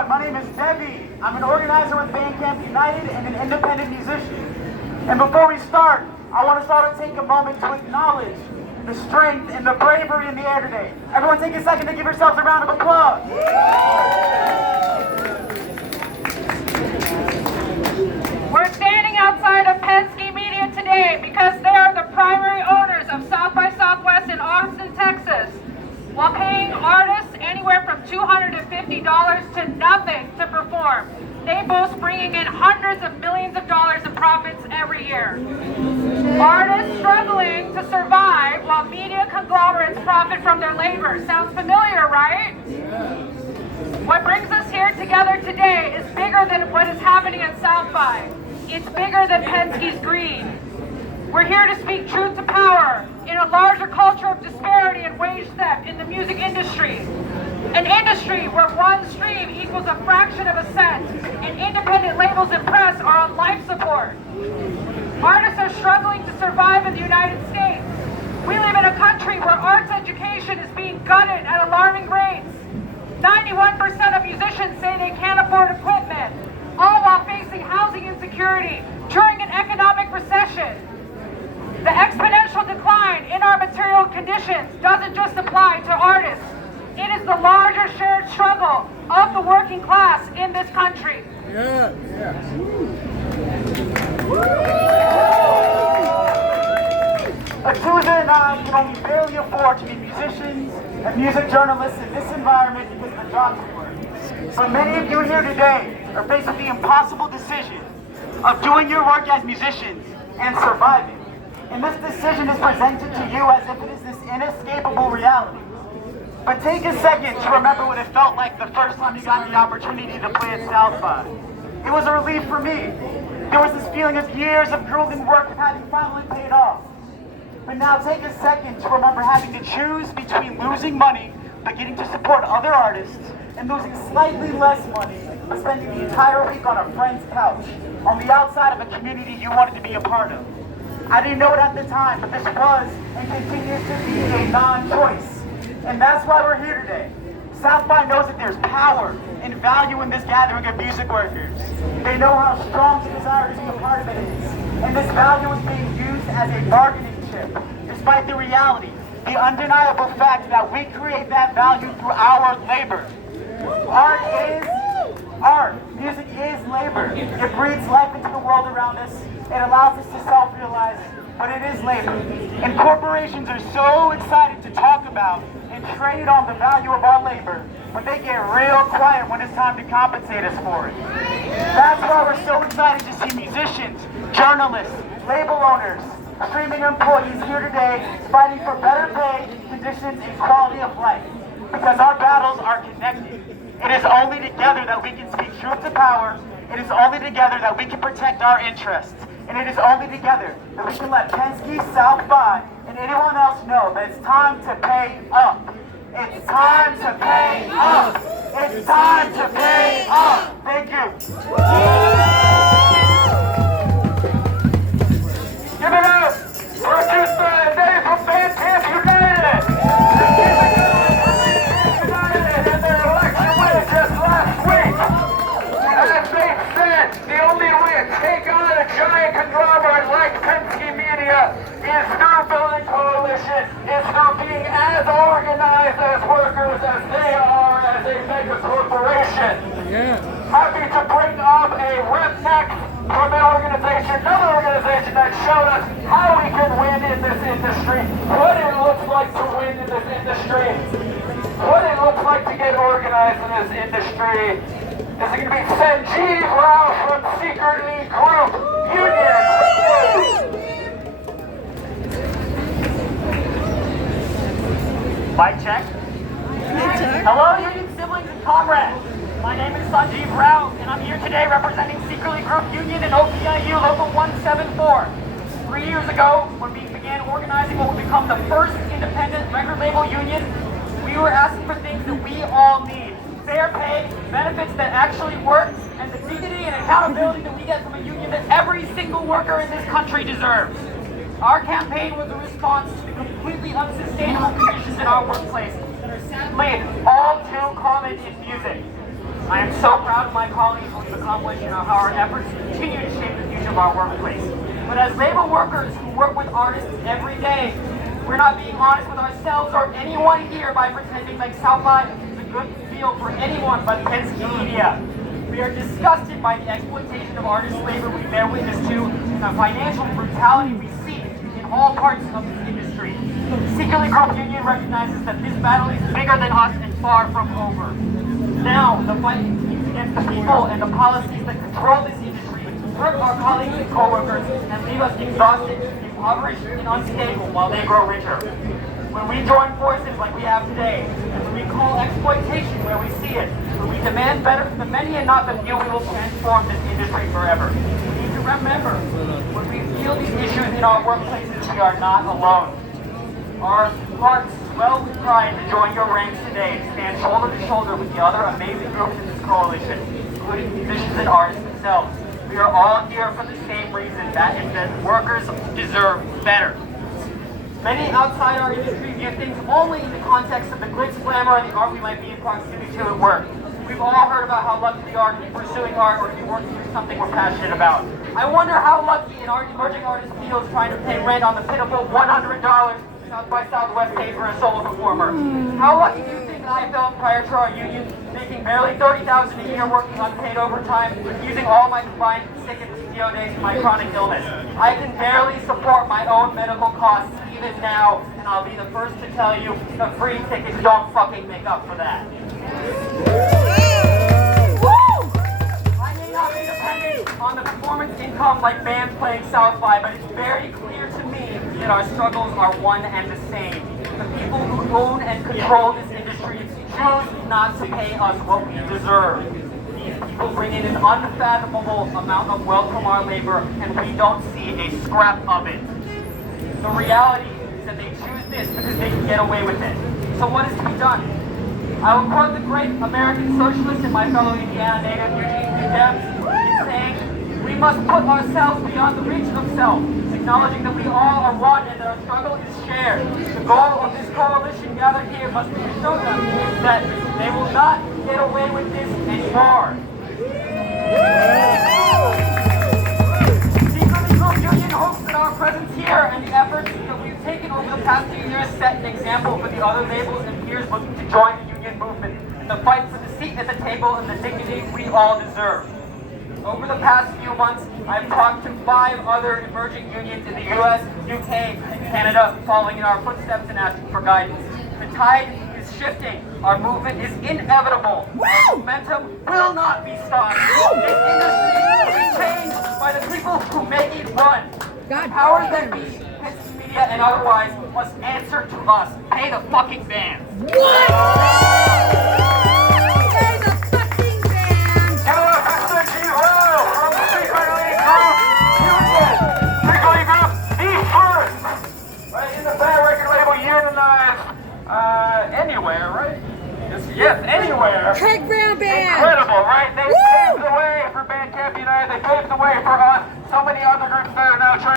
everyone, my name is Debbie. I'm an organizer with Bandcamp United and an independent musician. And before we start, I want us all to take a moment to acknowledge the strength and the bravery in the air today. Everyone take a second to give yourselves a round of applause. We're standing outside of Penske Media today because they are the primary owners of South by Southwest in Austin, Texas, while paying artists anywhere from $250 to nothing to perform. They boast bringing in hundreds of millions of dollars in profits every year. Artists struggling to survive while media conglomerates profit from their labor. Sounds familiar, right? What brings us here together today is bigger than what is happening at South by. It's bigger than Penske's greed. We're here to speak truth to power in a larger culture of disparity and wage theft in the music industry. An industry where one stream equals a fraction of a cent, and independent labels and press are on life support. Artists are struggling to survive in the United States. We live in a country where arts education is being gutted at alarming rates. 91% of musicians say they can't afford equipment, all while facing housing insecurity during an economic recession. The exponential decline in our material conditions doesn't just apply to artists. It is the larger shared struggle of the working class in this country. Tuesday and I can only barely afford to be musicians and music journalists in this environment because of the jobs we work. But many of you here today are faced with the impossible decision of doing your work as musicians and surviving. And this decision is presented to you as if it is this inescapable reality. But take a second to remember what it felt like the first time you got the opportunity to play at South by. It was a relief for me. There was this feeling of years of grueling work having finally paid off. But now take a second to remember having to choose between losing money but getting to support other artists and losing slightly less money but spending the entire week on a friend's couch on the outside of a community you wanted to be a part of. I didn't know it at the time, but this was and continues to be a non-choice. And that's why we're here today. South by knows that there's power and value in this gathering of music workers. They know how strong the desire to be a part of it is. And this value is being used as a bargaining chip, despite the reality, the undeniable fact that we create that value through our labor. Art is art. Music is labor. It breathes life into the world around us. It allows us to self-realize, but it is labor. And corporations are so excited to talk about and trade on the value of our labor, but they get real quiet when it's time to compensate us for it. That's why we're so excited to see musicians, journalists, label owners, streaming employees here today fighting for better pay, conditions, and quality of life. Because our battles are connected. It is only together that we can speak truth to power. It is only together that we can protect our interests. And it is only together that we can let Penske, South by, and anyone else know that it's time to pay up. It's time to pay up. It's time to pay up. Thank you. Give it up for Tuesday and Dave from Bandcamp United. And their election win just last week. As they said, the only way to take on a giant conglomerate like Penske Media is through building coalition, is through being as organized as workers as they are as a mega corporation. Happy to bring up a rep next from an organization, another organization that showed us how we can win in this industry, what it looks like to win in this industry, what it looks like to get organized in this industry. This is going to be Sanjeev Rao from Secretly Group Union. Mic check. Hello, union siblings and comrades. My name is Sanjeev Rao, and I'm here today representing Secretly Group Union and OPEIU Local 174. 3 years ago, when we began organizing what would become the first independent record label union, we were asking for things that we all need. Fair pay, benefits that actually work, and the dignity and accountability that we get from a union that every single worker in this country deserves. Our campaign was a response to the completely unsustainable conditions in our workplace that are sadly all too common in music. I am so proud of my colleagues what we've accomplished and how our efforts continue to shape the future of our workplace. But as labor workers who work with artists every day, we're not being honest with ourselves or anyone here by pretending like South by is a good field for anyone but Penske media. We are disgusted by the exploitation of artist labor we bear witness to and the financial brutality we see in all parts of this industry. The Secretly Group Union recognizes that this battle is bigger than us and far from over. Now, the fight continues against the people and the policies that control this industry, hurt our colleagues and co-workers, and leave us exhausted, impoverished, and unstable while they grow richer. When we join forces like we have today, and when we call exploitation where we see it, when we demand better for the many and not the few, we will transform this industry forever. We need to remember, when we feel these issues in our workplaces, we are not alone. Our hearts swell with pride to join your ranks today and stand shoulder to shoulder with the other amazing groups in this coalition, including musicians and artists themselves. We are all here for the same reason, that is that workers deserve better. Many outside our industry view things only in the context of the glitz, glamour, and the art we might be in proximity to at work. We've all heard about how lucky we are to be pursuing art or to be working through something we're passionate about. I wonder how lucky an emerging artist feels trying to pay rent on the pitiful $100 South by Southwest paid for a solo performer. How lucky do you think I felt prior to our union, making barely $30,000 a year working unpaid overtime, using all my combined sick and PTO days for my chronic illness? I can barely support my own medical costs even now, and I'll be the first to tell you the free tickets don't fucking make up for that. I may not be dependent on the performance income like bands playing South by, but it's very clear to me that our struggles are one and the same. The people who own and control this industry choose not to pay us what we deserve. These people bring in an unfathomable amount of wealth from our labor, and we don't see a scrap of it. The reality is that they choose this because they can get away with it. So what is to be done? I will quote the great American socialist and my fellow Indiana native Eugene Debs in saying, "We must put ourselves beyond the reach of self, acknowledging that we all are one and that our struggle is shared. The goal of this coalition gathered here must be to show them that they will not get away with this anymore." Secretly Group Union hopes that our presence here and the efforts that we've taken over the past few years set an example for the other labels and peers looking to join the union movement in the fight for the seat at the table and the dignity we all deserve. Over the past few months, I've talked to 5 other emerging unions in the US, UK, and Canada, following in our footsteps and asking for guidance. The tide is shifting. Our movement is inevitable. Our momentum will not be stopped. This industry will be changed by the people who make it run. The powers that be, Penske media and otherwise, must answer to us. Pay the fucking bands. Anywhere, right? Yes, anywhere. Craig Brown Band! Incredible, right? They paved the way for Bandcamp United. They paved the way for us. So many other groups that are now trying